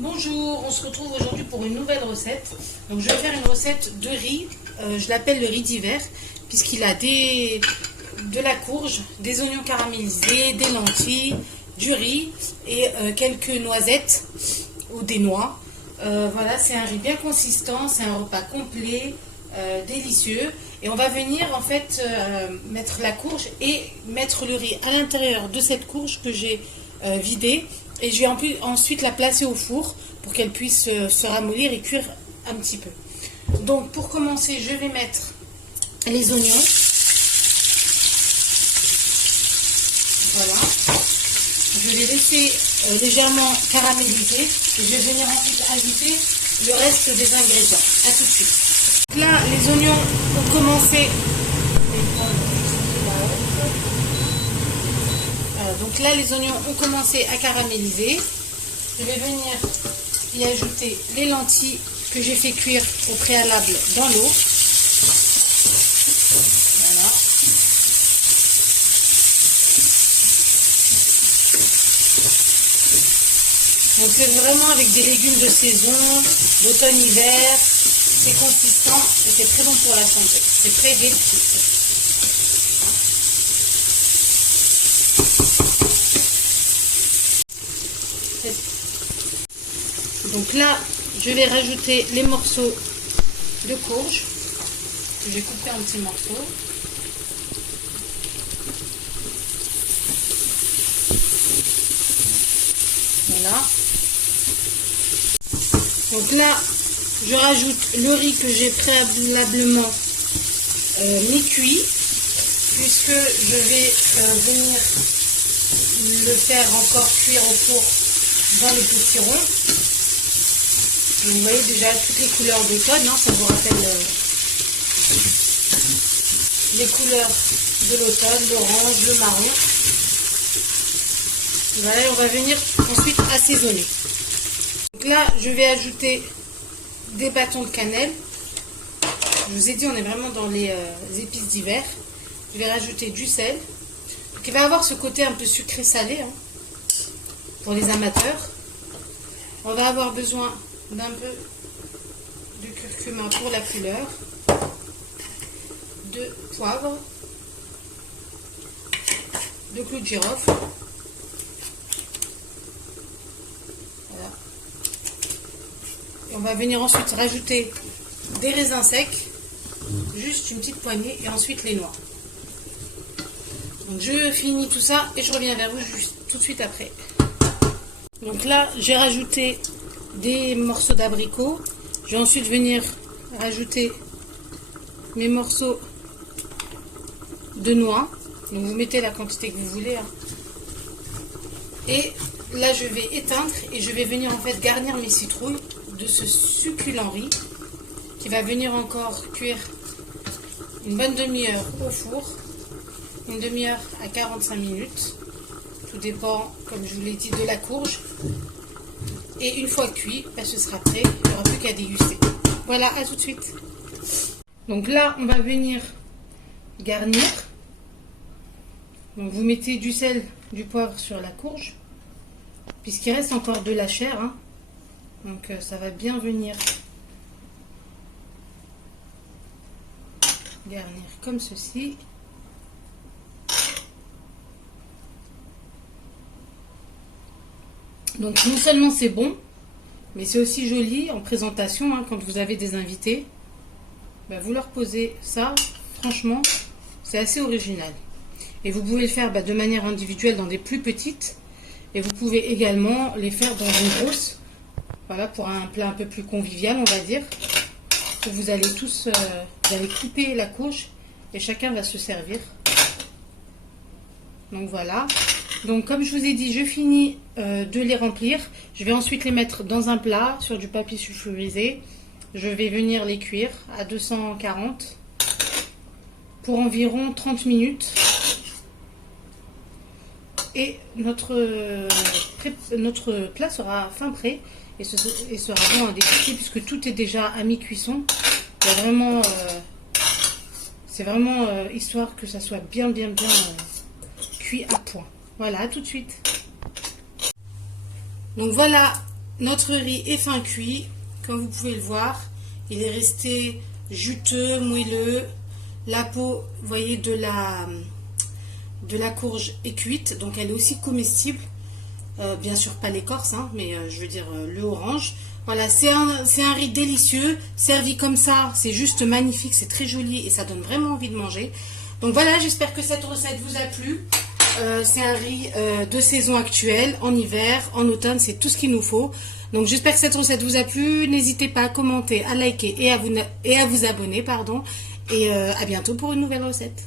Bonjour, on se retrouve aujourd'hui pour une nouvelle recette. Donc je vais faire une recette de riz, je l'appelle le riz d'hiver, puisqu'il a de la courge, des oignons caramélisés, des lentilles, du riz et quelques noisettes ou des noix. Voilà, c'est un riz bien consistant, c'est un repas complet, délicieux. Et on va venir en fait mettre la courge et mettre le riz à l'intérieur de cette courge que j'ai vidée. Et je vais ensuite la placer au four pour qu'elle puisse se ramollir et cuire un petit peu. Donc pour commencer, je vais mettre les oignons. Voilà. Je vais les laisser légèrement caraméliser et je vais venir ensuite ajouter le reste des ingrédients. A tout de suite. Là, les oignons ont commencé. Donc là, les oignons ont commencé à caraméliser. Je vais venir y ajouter les lentilles que j'ai fait cuire au préalable dans l'eau. Voilà. Donc c'est vraiment avec des légumes de saison, d'automne-hiver. C'est consistant et c'est très bon pour la santé. C'est très réductif. Donc là, je vais rajouter les morceaux de courge que j'ai coupés en petits morceaux. Voilà. Donc là, je rajoute le riz que j'ai préalablement mi-cuit, puisque je vais venir le faire encore cuire au four dans les petits ronds. Vous voyez déjà toutes les couleurs d'automne, hein, ça vous rappelle les couleurs de l'automne, l'orange, le marron. Voilà, on va venir ensuite assaisonner. Donc là, je vais ajouter des bâtons de cannelle. Je vous ai dit, on est vraiment dans les épices d'hiver. Je vais rajouter du sel. Donc il va avoir ce côté un peu sucré-salé hein, pour les amateurs. On va avoir besoin d'un peu de curcuma pour la couleur, de poivre, de clous de girofle. Voilà. Et on va venir ensuite rajouter des raisins secs, juste une petite poignée, et ensuite les noix. Donc je finis tout ça et je reviens vers vous juste tout de suite après. Donc là, j'ai rajouté des morceaux d'abricot. Je vais ensuite venir rajouter mes morceaux de noix. Donc vous mettez la quantité que vous voulez. Hein. Et là, je vais éteindre et je vais venir en fait garnir mes citrouilles de ce succulent riz qui va venir encore cuire une bonne demi-heure au four. Une demi-heure à 45 minutes. Tout dépend, comme je vous l'ai dit, de la courge. Et une fois cuit, ben, ce sera prêt. Il n'y aura plus qu'à déguster. Voilà, à tout de suite. Donc là, on va venir garnir. Donc vous mettez du sel, du poivre sur la courge. Puisqu'il reste encore de la chair. Hein. Donc ça va bien venir garnir comme ceci. Donc non seulement c'est bon, mais c'est aussi joli en présentation hein, quand vous avez des invités. Ben, vous leur posez ça, franchement, c'est assez original. Et vous pouvez le faire de manière individuelle dans des plus petites. Et vous pouvez également les faire dans une grosse. Voilà, pour un plat un peu plus convivial, on va dire. Vous allez tous, vous allez couper la courge et chacun va se servir. Donc voilà. Donc comme je vous ai dit, je finis de les remplir. Je vais ensuite les mettre dans un plat sur du papier sulfurisé. Je vais venir les cuire à 240 pour environ 30 minutes. Et notre plat sera fin prêt et sera bon à déguster puisque tout est déjà à mi-cuisson. Il y a vraiment, c'est vraiment histoire que ça soit bien cuit à point. Voilà, à tout de suite. Donc voilà Notre riz est fin cuit, comme vous pouvez le voir. Il est resté juteux, moelleux. La peau, vous voyez, de la courge est cuite, donc elle est aussi comestible. Bien sûr pas l'écorce, hein, mais je veux dire le orange. Voilà, c'est un riz délicieux, servi comme ça, c'est juste magnifique, c'est très joli et ça donne vraiment envie de manger. Donc voilà, j'espère que cette recette vous a plu. C'est un riz de saison actuelle, en hiver, en automne, c'est tout ce qu'il nous faut. Donc j'espère que cette recette vous a plu. N'hésitez pas à commenter, à liker et à vous abonner, pardon. Et à bientôt pour une nouvelle recette.